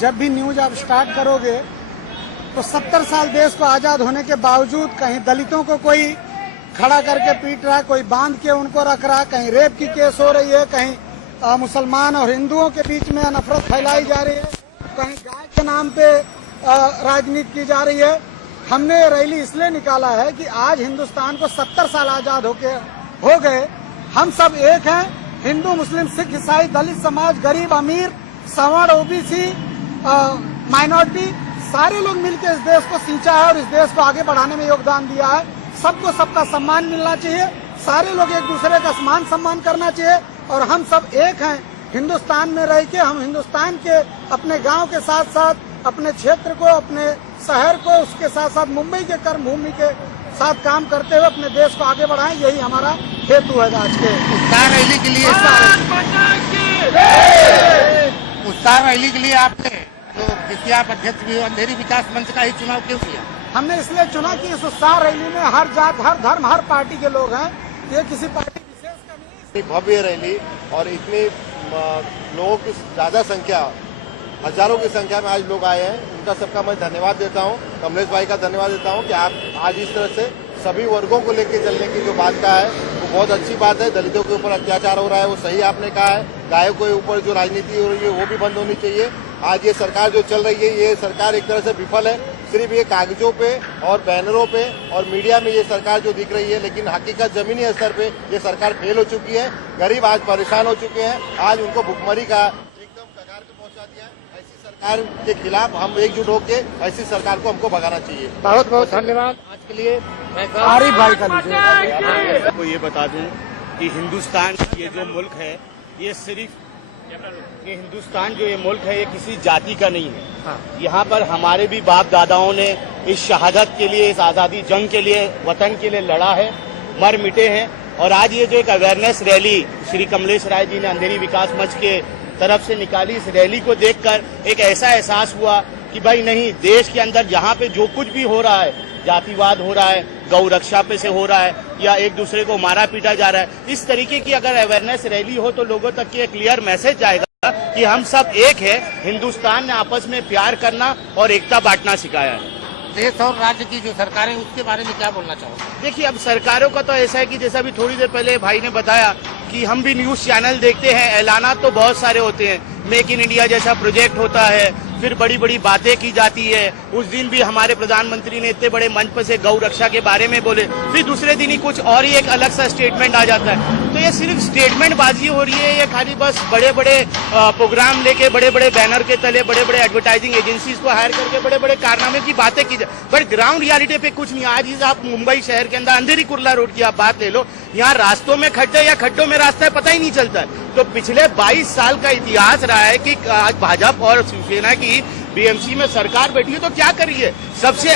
जब भी न्यूज आप स्टार्ट करोगे तो 70 साल देश को आजाद होने के बावजूद कहीं दलितों को कोई खड़ा करके पीट रहा है, कोई बांध के उनको रख रहा है, कहीं रेप की केस हो रही है, कहीं मुसलमान और हिंदुओं के बीच में नफरत फैलाई जा रही है, कहीं गाय के नाम पे राजनीति की जा रही है। हमने रैली इसलिए निकाला है कि आज हिंदुस्तान को 70 साल आजाद हो गए। हम सब एक हैं, हिंदू मुस्लिम सिख ईसाई दलित समाज गरीब अमीर सवर्ण ओबीसी माइनॉरिटी सारे लोग मिलकर इस देश को सींचा है और इस देश को आगे बढ़ाने में योगदान दिया है। सबको सबका सम्मान मिलना चाहिए, सारे लोग एक दूसरे का मान सम्मान करना चाहिए और हम सब एक हैं। हिंदुस्तान में रह के हम हिंदुस्तान के अपने गांव के साथ साथ अपने क्षेत्र को अपने शहर को उसके साथ साथ मुंबई के कर्म भूमि के साथ काम करते हुए अपने देश को आगे बढ़ाएं, यही हमारा हेतु है आज के उत्साह रैली के लिए। उत्साह रैली के लिए आपने तो जिसके आप अध्यक्ष भी हो, अंधेरी विकास मंच का ही चुनाव क्यों किया? हमने इसलिए चुना कि इस उत्साह रैली में हर जात हर धर्म हर पार्टी के लोग हैं, ये किसी पार्टी विशेष का नहीं। भव्य रैली और इतनी लोगों की ज्यादा संख्या, हजारों की संख्या में आज लोग आए हैं, उनका सबका मैं धन्यवाद देता हूं। कमलेश भाई का धन्यवाद देता हूं कि आप आज इस तरह से सभी वर्गों को लेकर चलने की जो बात का है वो बहुत अच्छी बात है। दलितों के ऊपर अत्याचार हो रहा है वो सही आपने कहा है, गायों के ऊपर जो राजनीति हो रही है वो भी बंद होनी चाहिए। आज ये सरकार जो चल रही है ये सरकार एक तरह से विफल है, सिर्फ ये कागजों पे और बैनरों पे और मीडिया में ये सरकार जो दिख रही है, लेकिन हकीकत जमीनी स्तर पे ये सरकार फेल हो चुकी है। गरीब आज परेशान हो चुके हैं, आज उनको भुखमरी का एकदम कगार पे पहुंचा दिया है। ऐसी सरकार के खिलाफ हम एकजुट होकर ऐसी सरकार को हमको भगाना चाहिए। बहुत बहुत धन्यवाद। आज के लिए आरिफ भाई का लीजिए। आपको ये बता दूं कि हिंदुस्तान ये जो मुल्क है ये सिर्फ ये हिंदुस्तान जो ये मुल्क है ये किसी जाति का नहीं है। हाँ। यहाँ पर हमारे भी बाप दादाओं ने इस शहादत के लिए, इस आज़ादी जंग के लिए, वतन के लिए लड़ा है, मर मिटे हैं। और आज ये जो एक अवेयरनेस रैली श्री कमलेश राय जी ने अंधेरी विकास मंच के तरफ से निकाली, इस रैली को देखकर एक ऐसा एहसास हुआ कि भाई नहीं, देश के अंदर जहाँ पे जो कुछ भी हो रहा है, जातिवाद हो रहा है, गौ रक्षा पे से हो रहा है या एक दूसरे को मारा पीटा जा रहा है, इस तरीके की अगर अवेयरनेस रैली हो तो लोगों तक ये क्लियर मैसेज जाएगा कि हम सब एक है। हिंदुस्तान ने आपस में प्यार करना और एकता बांटना सिखाया है। देश और राज्य की जो सरकारें उसके बारे में क्या बोलना चाहोगे? देखिए, अब सरकारों का तो ऐसा है कि जैसा अभी थोड़ी देर पहले भाई ने बताया कि हम भी न्यूज चैनल देखते हैं, ऐलानात तो बहुत सारे होते हैं, मेक इन इंडिया जैसा प्रोजेक्ट होता है, फिर बड़ी बड़ी बातें की जाती है। उस दिन भी हमारे प्रधानमंत्री ने इतने बड़े मंच पर से गौ रक्षा के बारे में बोले, फिर दूसरे दिन ही कुछ और ही एक अलग सा स्टेटमेंट आ जाता है। तो ये सिर्फ स्टेटमेंट बाजी हो रही है, ये खाली बस बड़े बड़े प्रोग्राम लेके बड़े बड़े बैनर के तले बड़े बड़े एडवर्टाइजिंग एजेंसीज को हायर करके बड़े बड़े कारनामे की बातें की जाए, बट ग्राउंड रियलिटी पे कुछ नहीं। आज ही आप मुंबई शहर के अंदर अंधेरी कुर्ला रोड की आप बात ले लो, यहाँ रास्तों में खड्डे या खड्डों में रास्ता है पता ही नहीं चलता है। तो पिछले 22 साल का इतिहास रहा है कि आज भाजपा और शिवसेना की बीएमसी में सरकार बैठी है तो क्या करी है? सबसे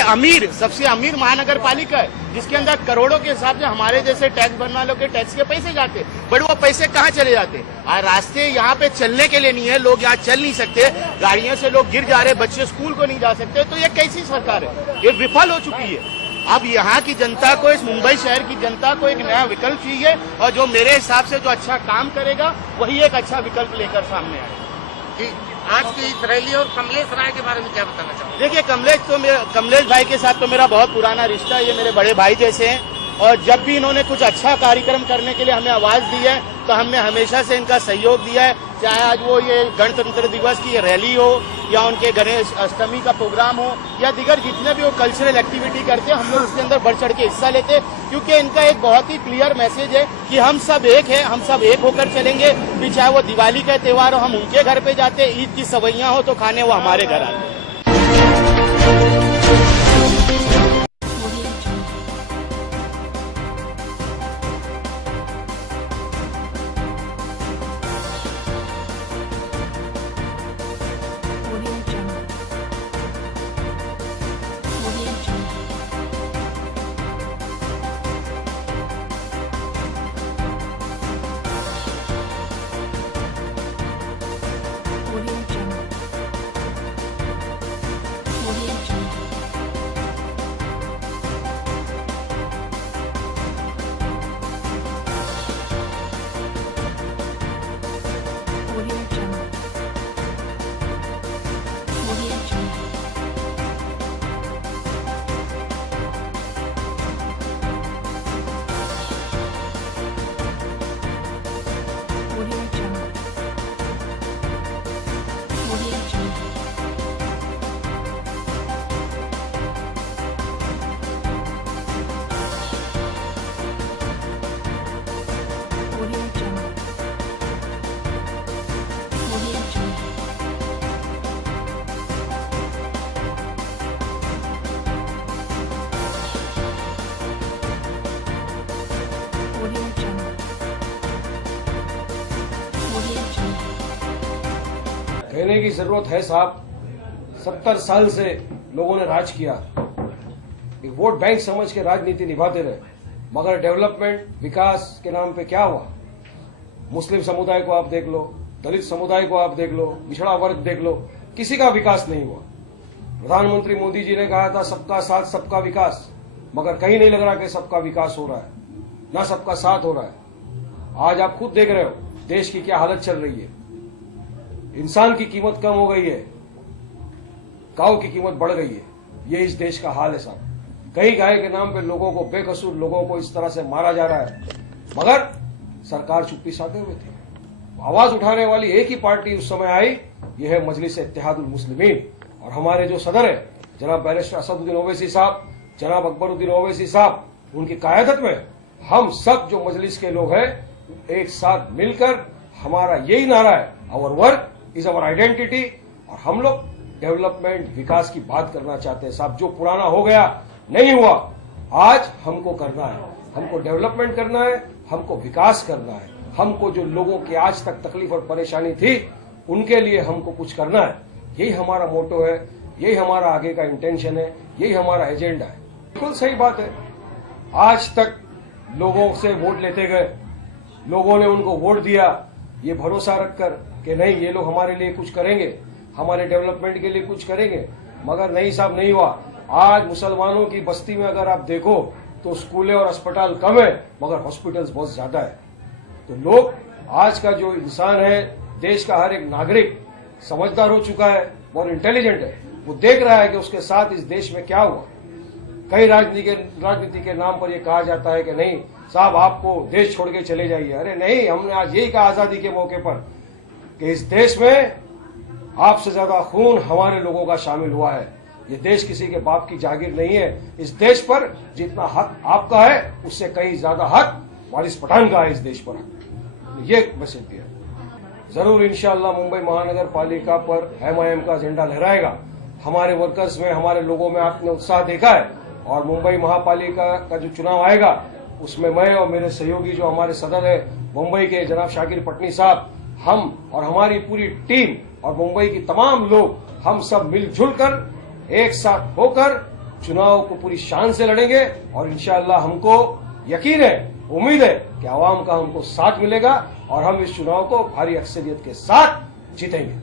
अमीर महानगर पालिका है जिसके अंदर करोड़ों के हिसाब से हमारे जैसे टैक्स भरने वालों के टैक्स के पैसे जाते, बट वो पैसे कहाँ चले जाते? रास्ते यहाँ पे चलने के लिए नहीं है, लोग यहाँ चल नहीं सकते, गाड़ियों से लोग गिर जा रहे, बच्चे स्कूल को नहीं जा सकते। तो ये कैसी सरकार है? ये विफल हो चुकी है। अब यहाँ की जनता को, इस मुंबई शहर की जनता को एक नया विकल्प चाहिए और जो मेरे हिसाब से जो अच्छा काम करेगा वही एक अच्छा विकल्प लेकर सामने आएगा। आज की इस रैली और कमलेश राय के बारे में क्या बताना चाहोगे? देखिए, कमलेश भाई के साथ तो मेरा बहुत पुराना रिश्ता है, ये मेरे बड़े भाई जैसे हैं और जब भी इन्होंने कुछ अच्छा कार्यक्रम करने के लिए हमें आवाज दी है तो हमने हमेशा से इनका सहयोग दिया है। चाहे आज वो ये गणतंत्र दिवस की रैली हो या उनके गणेश अष्टमी का प्रोग्राम हो या दिगर जितने भी वो कल्चरल एक्टिविटी करते हैं, हम लोग उसके अंदर बढ़ चढ़ के हिस्सा लेते हैं, क्योंकि इनका एक बहुत ही क्लियर मैसेज है कि हम सब एक है, हम सब एक होकर चलेंगे। फिर चाहे वो दिवाली का त्योहार हो, हम उनके घर पे जाते, ईद की सवैयां हो तो खाने वो हमारे घर आते। कहने की जरूरत है साहब, 70 साल से लोगों ने राज किया, एक वोट बैंक समझ के राजनीति निभाते रहे, मगर डेवलपमेंट विकास के नाम पे क्या हुआ? मुस्लिम समुदाय को आप देख लो, दलित समुदाय को आप देख लो, पिछड़ा वर्ग देख लो, किसी का विकास नहीं हुआ। प्रधानमंत्री मोदी जी ने कहा था सबका साथ सबका विकास, मगर कहीं नहीं लग रहा कि सबका विकास हो रहा है, ना सबका साथ हो रहा है। आज आप खुद देख रहे हो देश की क्या हालत चल रही है। इंसान की कीमत कम हो गई है, गांव की कीमत बढ़ गई है। ये इस देश का हाल है साहब। कई गाय के नाम पे लोगों को, बेकसूर लोगों को इस तरह से मारा जा रहा है, मगर सरकार चुप्पी साधे हुए थी। आवाज उठाने वाली एक ही पार्टी उस समय आई, यह है मजलिस इत्तेहादुल मुस्लिमीन। और हमारे जो सदर है जनाब बैरिस्टर असदुद्दीन ओवैसी साहब, जनाब अकबरुद्दीन ओवैसी साहब, उनकी कायदत में हम सब जो मजलिस के लोग हैं एक साथ मिलकर, हमारा यही नारा है, our work is our identity. और हम लोग डेवलपमेंट विकास की बात करना चाहते हैं साहब। जो पुराना हो गया, नहीं हुआ, आज हमको करना है। हमको डेवलपमेंट करना है, हमको विकास करना है, हमको जो लोगों की आज तक तकलीफ और परेशानी थी उनके लिए हमको कुछ करना है। यही हमारा मोटो है, यही हमारा आगे का इंटेंशन है, यही हमारा एजेंडा है। बिल्कुल सही बात है। आज तक लोगों से वोट लेते गए, लोगों ने उनको वोट दिया ये भरोसा रखकर कि नहीं ये लोग हमारे लिए कुछ करेंगे, हमारे डेवलपमेंट के लिए कुछ करेंगे, मगर नहीं साहब, नहीं हुआ। आज मुसलमानों की बस्ती में अगर आप देखो तो स्कूलें और अस्पताल कम है, मगर हॉस्पिटल्स बहुत ज्यादा है। तो लोग, आज का जो इंसान है, देश का हर एक नागरिक समझदार हो चुका है, बहुत इंटेलिजेंट है। वो देख रहा है कि उसके साथ इस देश में क्या हुआ। कई राजनीति के नाम पर यह कहा जाता है कि नहीं साहब आपको देश छोड़ के चले जाइए। अरे नहीं, हमने आज यही कहा आजादी के मौके पर कि इस देश में आपसे ज्यादा खून हमारे लोगों का शामिल हुआ है। ये देश किसी के बाप की जागीर नहीं है। इस देश पर जितना हक आपका है उससे कहीं ज्यादा हक वारिस पठान का है इस देश पर। ये मैसेज दिया। जरूर इंशाअल्लाह मुंबई महानगर पालिका पर MIM का झंडा लहराएगा। हमारे वर्कर्स में, हमारे लोगों में आपने उत्साह देखा है। और मुंबई महापालिका का जो चुनाव आएगा उसमें मैं और मेरे सहयोगी जो हमारे सदर है मुंबई के जनाब शाकिर पटनी साहब, हम और हमारी पूरी टीम और मुंबई की तमाम लोग, हम सब मिलजुल कर एक साथ होकर चुनाव को पूरी शान से लड़ेंगे। और इंशाअल्लाह हमको यकीन है, उम्मीद है कि आवाम का हमको साथ मिलेगा और हम इस चुनाव को भारी अक्सरियत के साथ जीतेंगे।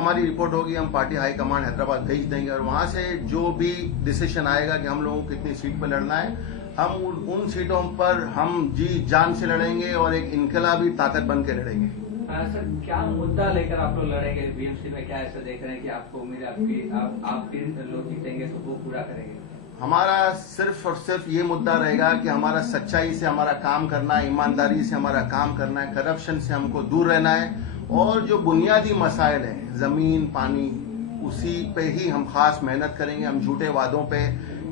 हमारी रिपोर्ट होगी, हम पार्टी हाईकमान हैदराबाद भेज देंगे और वहां से जो भी डिसीजन आएगा कि हम लोगों को कितनी सीट पर लड़ना है, हम उन सीटों पर हम जी जान से लड़ेंगे और एक इनकलाबी ताकत बन के लड़ेंगे। सर, क्या मुद्दा लेकर आप लोग लड़ेंगे BMC में? क्या ऐसा देख रहे हैं कि आपको उम्मीद है आप 3 लोग जीतेंगे तो वो पूरा करेंगे? हमारा सिर्फ और सिर्फ ये मुद्दा रहेगा कि हमारा सच्चाई से हमारा काम करना है, ईमानदारी से हमारा काम करना है, करप्शन से हमको दूर रहना है। और जो बुनियादी मसाइल हैं, जमीन, पानी, उसी पे ही हम खास मेहनत करेंगे। हम झूठे वादों पे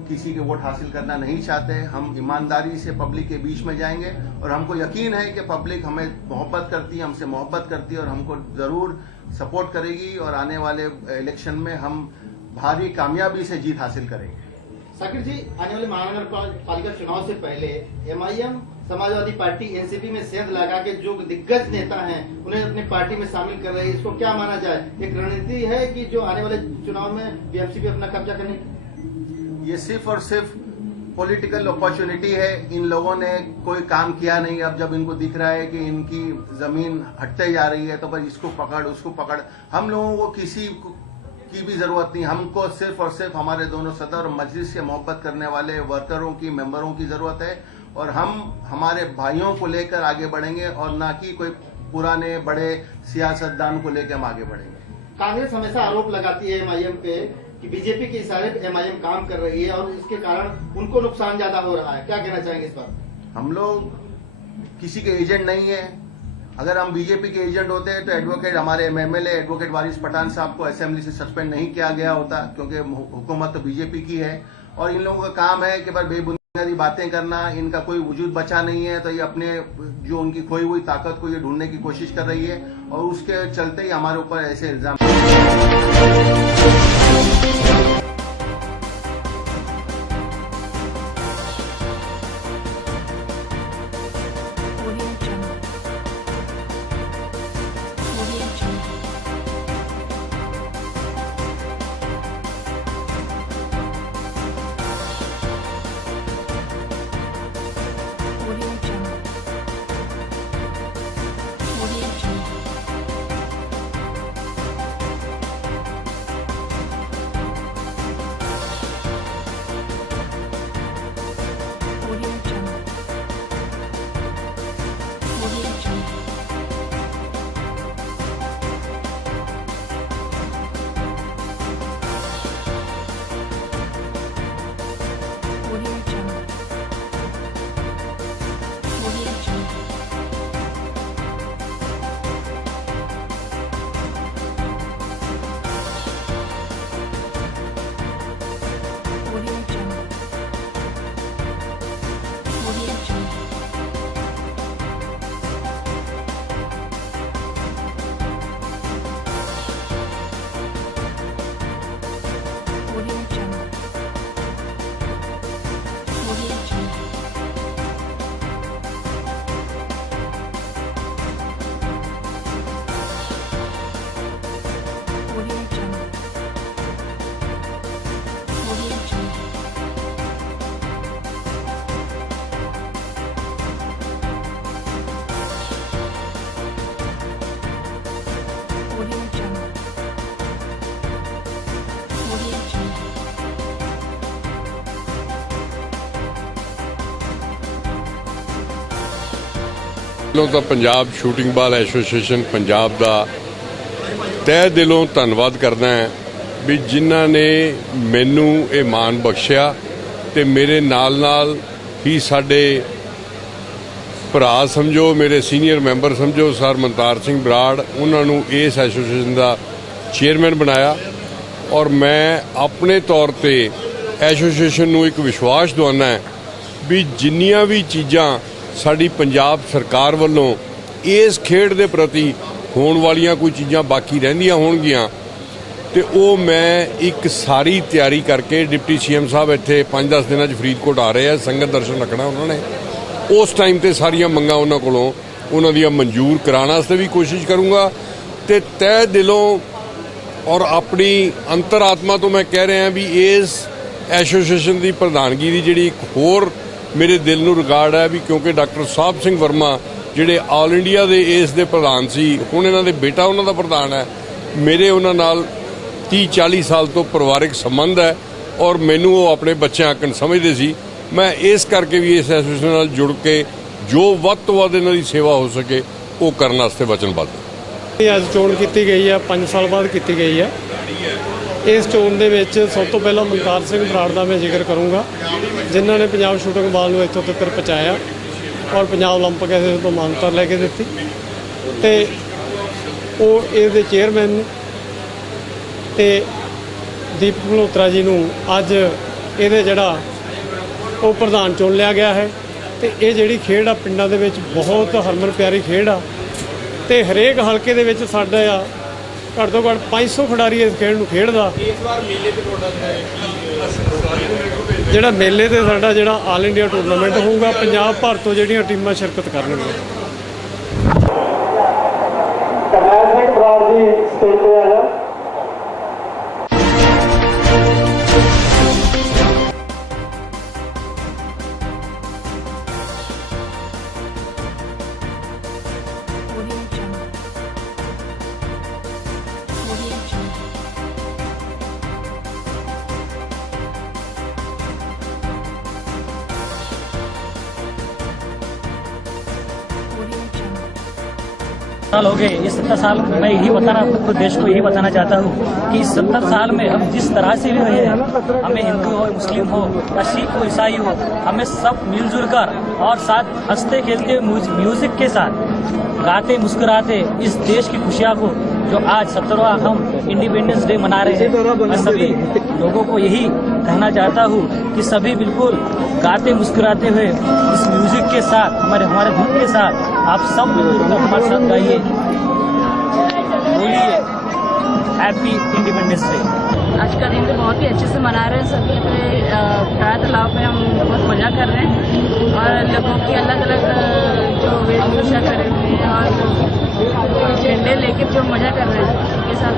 किसी के वोट हासिल करना नहीं चाहते। हम ईमानदारी से पब्लिक के बीच में जाएंगे और हमको यकीन है कि पब्लिक हमें मोहब्बत करती है, हमसे मोहब्बत करती है और हमको जरूर सपोर्ट करेगी और आने वाले इलेक्शन में हम भारी कामयाबी से जीत हासिल करेंगे। साकिर जी, आने वाले महानगर पालिका चुनाव से पहले MIM समाजवादी पार्टी NCP में सेंध लगा के जो दिग्गज नेता हैं उन्हें अपनी पार्टी में शामिल कर रही है, इसको क्या माना जाए? एक रणनीति है कि जो आने वाले चुनाव में BMC पे अपना कब्जा करने की? ये सिर्फ और सिर्फ पॉलिटिकल अपॉर्चुनिटी है। इन लोगों ने कोई काम किया नहीं। अब जब इनको दिख रहा है कि इनकी जमीन हटते जा रही है तो बस इसको पकड़ उसको पकड़। हम लोगों को किसी की भी जरूरत नहीं। हमको सिर्फ और सिर्फ हमारे दोनों सदर और मजलिस से मोहब्बत करने वाले वर्करों की, मेंबरों की जरूरत है। और हम हमारे भाइयों को लेकर आगे बढ़ेंगे और ना कि कोई पुराने बड़े सियासतदान को लेकर हम आगे बढ़ेंगे। कांग्रेस हमेशा आरोप लगाती है MIM पे कि बीजेपी के इशारे पे MIM काम कर रही है और इसके कारण उनको नुकसान ज्यादा हो रहा है। क्या कहना चाहेंगे इस पर? हम लोग किसी के एजेंट नहीं है। अगर हम बीजेपी के एजेंट होते हैं तो एडवोकेट, हमारे MLA एडवोकेट वारिस पठान साहब को असेंबली से सस्पेंड नहीं किया गया होता, क्योंकि हुकूमत तो बीजेपी की है। और इन लोगों का काम है कि बस बेबुनियादी बातें करना, इनका कोई वजूद बचा नहीं है। तो ये अपने जो उनकी खोई हुई ताकत को ये ढूंढने की कोशिश कर रही है और उसके चलते ही हमारे ऊपर ऐसे इल्जाम। Audio Jungle. Audio Jungle. ਪਹਿਲਾਂ ਤਾਂ ਪੰਜਾਬ ਸ਼ੂਟਿੰਗ ਬਾਲ ਐਸੋਸੀਏਸ਼ਨ ਪੰਜਾਬ ਦਾ ਤਹਿ ਦਿਲੋਂ ਧੰਨਵਾਦ ਕਰਦਾ ਹਾਂ ਵੀ ਜਿਨ੍ਹਾਂ ਨੇ ਮੈਨੂੰ ਇਹ ਮਾਣ ਬਖਸ਼ਿਆ ਤੇ ਮੇਰੇ ਨਾਲ ਹੀ ਸਾਡੇ ਭਰਾ ਸਮਝੋ, ਮੇਰੇ ਸੀਨੀਅਰ ਮੈਂਬਰ ਸਮਝੋ, ਸਰ ਮਨਤਾਰ ਸਿੰਘ ਬਰਾੜ, ਉਹਨਾਂ ਨੂੰ ਇਸ ਐਸੋਸੀਏਸ਼ਨ ਦਾ ਚੇਅਰਮੈਨ ਬਣਾਇਆ। ਔਰ ਮੈਂ ਆਪਣੇ ਤੌਰ ਤੇ ਐਸੋਸੀਏਸ਼ਨ ਨੂੰ ਇੱਕ ਵਿਸ਼ਵਾਸ ਦਿਵਾਉਣਾ ਹੈ ਵੀ ਜਿੰਨੀਆਂ ਵੀ ਚੀਜ਼ਾਂ ਸਾਡੀ ਪੰਜਾਬ ਸਰਕਾਰ ਵੱਲੋਂ ਇਸ ਖੇਡ ਦੇ ਪ੍ਰਤੀ ਹੋਣ ਵਾਲੀਆਂ ਕੋਈ ਚੀਜ਼ਾਂ ਬਾਕੀ ਰਹਿੰਦੀਆਂ ਹੋਣਗੀਆਂ ਤੇ ਉਹ ਮੈਂ ਇੱਕ ਸਾਰੀ ਤਿਆਰੀ ਕਰਕੇ ਡਿਪਟੀ ਸੀਐਮ ਸਾਹਿਬ ਇੱਥੇ 5-10 ਦਿਨਾਂ 'ਚ ਫਰੀਦਕੋਟ ਆ ਰਹੇ ਆ, ਸੰਗਤ ਦਰਸ਼ਨ ਰੱਖਣਾ ਉਹਨਾਂ ਨੇ। ਉਸ ਟਾਈਮ ਤੇ ਸਾਰੀਆਂ ਮੰਗਾਂ ਉਹਨਾਂ ਕੋਲੋਂ ਉਹਨਾਂ ਦੀਆਂ ਮਨਜ਼ੂਰ ਕਰਾਉਣ ਵਾਸਤੇ ਵੀ ਕੋਸ਼ਿਸ਼ ਕਰੂੰਗਾ ਤੇ ਤਹਿ ਦਿਲੋਂ ਔਰ ਆਪਣੀ ਅੰਤਰਾਤਮਾ ਤੋਂ ਮੈਂ ਕਹਿ ਰਿਹਾ ਵੀ ਇਸ ਐਸੋਸੀਏਸ਼ਨ ਦੀ ਪ੍ਰਧਾਨਗੀ ਦੀ ਜਿਹੜੀ ਇੱਕ ਹੋਰ ਮੇਰੇ ਦਿਲ ਨੂੰ ਰਿਗਾਰਡ ਹੈ ਵੀ ਕਿਉਂਕਿ ਡਾਕਟਰ ਸਾਹਿਬ ਸਿੰਘ ਵਰਮਾ ਜਿਹੜੇ ਆਲ ਇੰਡੀਆ ਦੇ ਇਸ ਦੇ ਪ੍ਰਧਾਨ ਸੀ, ਹੁਣ ਇਹਨਾਂ ਦੇ ਬੇਟਾ ਉਹਨਾਂ ਦਾ ਪ੍ਰਧਾਨ ਹੈ। ਮੇਰੇ ਉਹਨਾਂ ਨਾਲ 30-40 ਸਾਲ ਤੋਂ ਪਰਿਵਾਰਿਕ ਸੰਬੰਧ ਹੈ ਔਰ ਮੈਨੂੰ ਉਹ ਆਪਣੇ ਬੱਚਿਆਂ ਆਕਣ ਸਮਝਦੇ ਸੀ। ਮੈਂ ਇਸ ਕਰਕੇ ਵੀ ਇਸ ਐਸੋਸੀਏਸ਼ਨ ਨਾਲ ਜੁੜ ਕੇ ਜੋ ਵੱਧ ਤੋਂ ਵੱਧ ਇਹਨਾਂ ਦੀ ਸੇਵਾ ਹੋ ਸਕੇ ਉਹ ਕਰਨ ਵਾਸਤੇ ਵਚਨਬੱਧ। ਅੱਜ ਚੋਣ ਕੀਤੀ ਗਈ ਹੈ, 5 ਸਾਲ ਬਾਅਦ ਕੀਤੀ ਗਈ ਹੈ। ਇਸ ਚੋਣ ਦੇ ਵਿੱਚ ਸਭ ਤੋਂ ਪਹਿਲਾਂ ਮਨਤਾਰ ਸਿੰਘ ਬਰਾੜ ਦਾ ਮੈਂ ਜ਼ਿਕਰ ਕਰੂੰਗਾ, ਜਿਨ੍ਹਾਂ ਨੇ ਪੰਜਾਬ ਸ਼ੂਟਿੰਗ ਬਾਲ ਨੂੰ ਇੱਥੋਂ ਤੱਕ ਪਹੁੰਚਾਇਆ ਔਰ ਪੰਜਾਬ ਓਲੰਪਿਕ ਐਸੋਸੀਏਸ਼ਨ ਤੋਂ ਮਾਨਤਾ ਲੈ ਕੇ ਦਿੱਤੀ ਤੇ ਉਹ ਇਸ ਦੇ ਚੇਅਰਮੈਨ ਨੇ ਤੇ ਦੀਪਕ ਮਲਹੋਤਰਾ ਜੀ ਨੂੰ ਅੱਜ ਇਹਦੇ ਜਿਹੜਾ ਉਹ ਪ੍ਰਧਾਨ ਚੁਣ ਲਿਆ ਗਿਆ ਹੈ। ਤੇ ਇਹ ਜਿਹੜੀ ਖੇਡ ਆ ਪਿੰਡਾਂ ਦੇ ਵਿੱਚ ਬਹੁਤ ਹਰਮਨ ਪਿਆਰੀ ਖੇਡ ਆ ਤੇ ਹਰੇਕ ਹਲਕੇ ਦੇ ਵਿੱਚ ਸਾਡਾ ਆ ਘੱਟ ਤੋਂ ਘੱਟ 500 ਖਿਡਾਰੀ ਇਸ ਖੇਡ ਨੂੰ ਖੇਡਦਾ। ਇਸ ਵਾਰ ਮੇਲੇ ਤੇ ਤੁਹਾਡਾ ਜਿਹੜਾ ਮੇਲੇ ਤੇ ਸਾਡਾ ਜਿਹੜਾ ਆਲ ਇੰਡੀਆ ਟੂਰਨਾਮੈਂਟ ਹੋਊਗਾ, ਪੰਜਾਬ ਭਰ ਤੋਂ ਜਿਹੜੀਆਂ ਟੀਮਾਂ ਸ਼ਿਰਕਤ ਕਰਨਗੀਆਂ। साल हो गए। इस 70 साल मैं यही बताना खुद देश को यही बताना चाहता हूँ कि इस 70 साल में हम जिस तरह से भी रहे हैं, हमें हिंदू हो, मुस्लिम हो या सिख हो, ईसाई हो, हमें सब मिलजुल कर और साथ हंसते खेलते म्यूजिक के साथ गाते मुस्कुराते इस देश की खुशियाँ को जो आज 17वां हम इंडिपेंडेंस डे मना रहे हैं, मैं सभी लोगों को यही कहना चाहता हूँ कि सभी बिल्कुल गाते मुस्कुराते हुए इस म्यूजिक के साथ हमारे धुन के साथ आप सब मिलकर हमारे साथ गाइए, बोलिए हैप्पी इंडिपेंडेंस डे। आज का दिन तो बहुत ही अच्छे से मना रहे हैं सभी अपने प्राय तालाब में हम बहुत मजा कर रहे हैं और लोगों की अलग अलग जो वेशभूषा करे हुए हैं और झंडे लेके जो मजा कर रहे हैं उसके साथ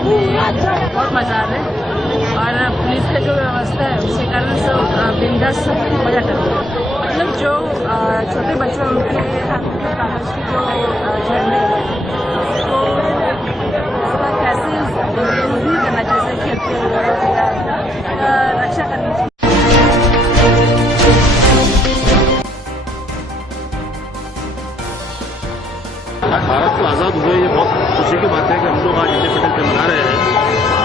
बहुत मजा आ रहा है और पुलिस का जो व्यवस्था है उसके कारण सब बिंदास मजा कर रहे हैं। मतलब जो छोटे बच्चों उनके हाथ में कागज की जो झंडे उसको कैसे नहीं करना चाहिए, खेलते हुए रक्षा करनी चाहिए। भारत को आज़ाद हुए ये बहुत खुशी की बात है कि हम लोग आज इंडिपेंडेंस डे मना रहे हैं।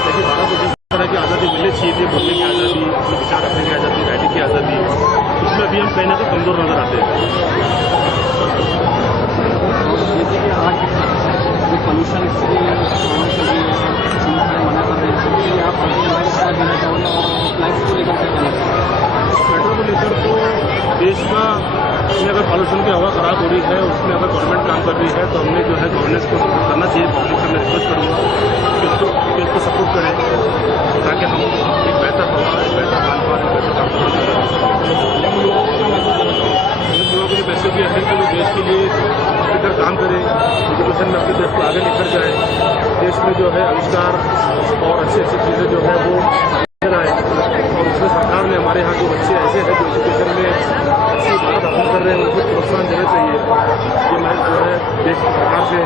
लेकिन भारत को जिस तरह की आज़ादी मिलनी चाहिए थी, बोलने की आज़ादी, अपने विचार रखने की आज़ादी, राइटिंग की आज़ादी, उसमें भी हम कहीं ना कहीं कमजोर नजर आते हैं। पोल्यूशन मना कर रहे हैं, आप पेट्रोल को लेकर तो देश का में अगर पॉल्यूशन की हवा खराब हो रही है, उसमें अगर गवर्नमेंट काम कर रही है तो हमने जो है गवर्नेंस को सपोर्ट करना चाहिए। पब्लिक से मैं रिक्वेस्ट करूँगा कि उसको सपोर्ट करें ताकि हम एक बेहतर हवा, एक बेहतर खान पान, एक बेहतर काम कर सकें। लोगों को पैसे भी अपने जो देश के लिए बेहतर काम करें, एजुकेशन में अपने देश को आगे लेकर जाए, देश में जो है आविष्कार और अच्छी अच्छी चीज़ें जो है वो आए और उसमें सरकार ने हमारे यहाँ जो बच्चे ऐसे हैं जो एजुकेशन में अच्छी बात हासिल कर रहे हैं उनको प्रोत्साहन देना चाहिए। ये मैं जो है देश की सरकार से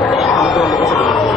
लोगों से बोलता हूँ।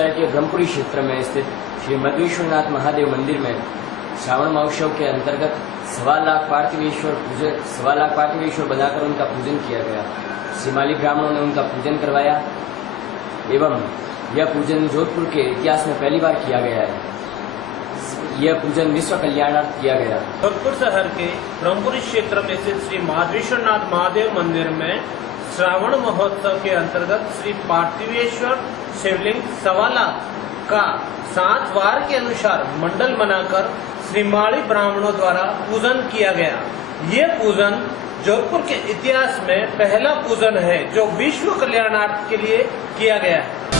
शहर के ब्रह्मपुरी क्षेत्र में स्थित श्री मध्वेश्वरनाथ महादेव मंदिर में श्रावण महोत्सव के अंतर्गत 1.25 लाख पार्थिवेश्वर बनाकर उनका पूजन किया गया। श्रीमाली ब्राह्मणों ने उनका पूजन करवाया एवं यह पूजन जोधपुर के इतिहास में पहली बार किया गया है। यह पूजन विश्व कल्याणार्थ किया गया। जोधपुर शहर के ब्रह्मपुरी क्षेत्र में स्थित श्री मध्वेश्वरनाथ महादेव मंदिर में श्रावण महोत्सव के अंतर्गत श्री पार्थिवेश्वर शिवलिंग 1.25 लाख का 7 वार के अनुसार मंडल बनाकर श्रीमाली ब्राह्मणों द्वारा पूजन किया गया। ये पूजन जोधपुर के इतिहास में पहला पूजन है जो विश्व कल्याणार्थ के लिए किया गया है।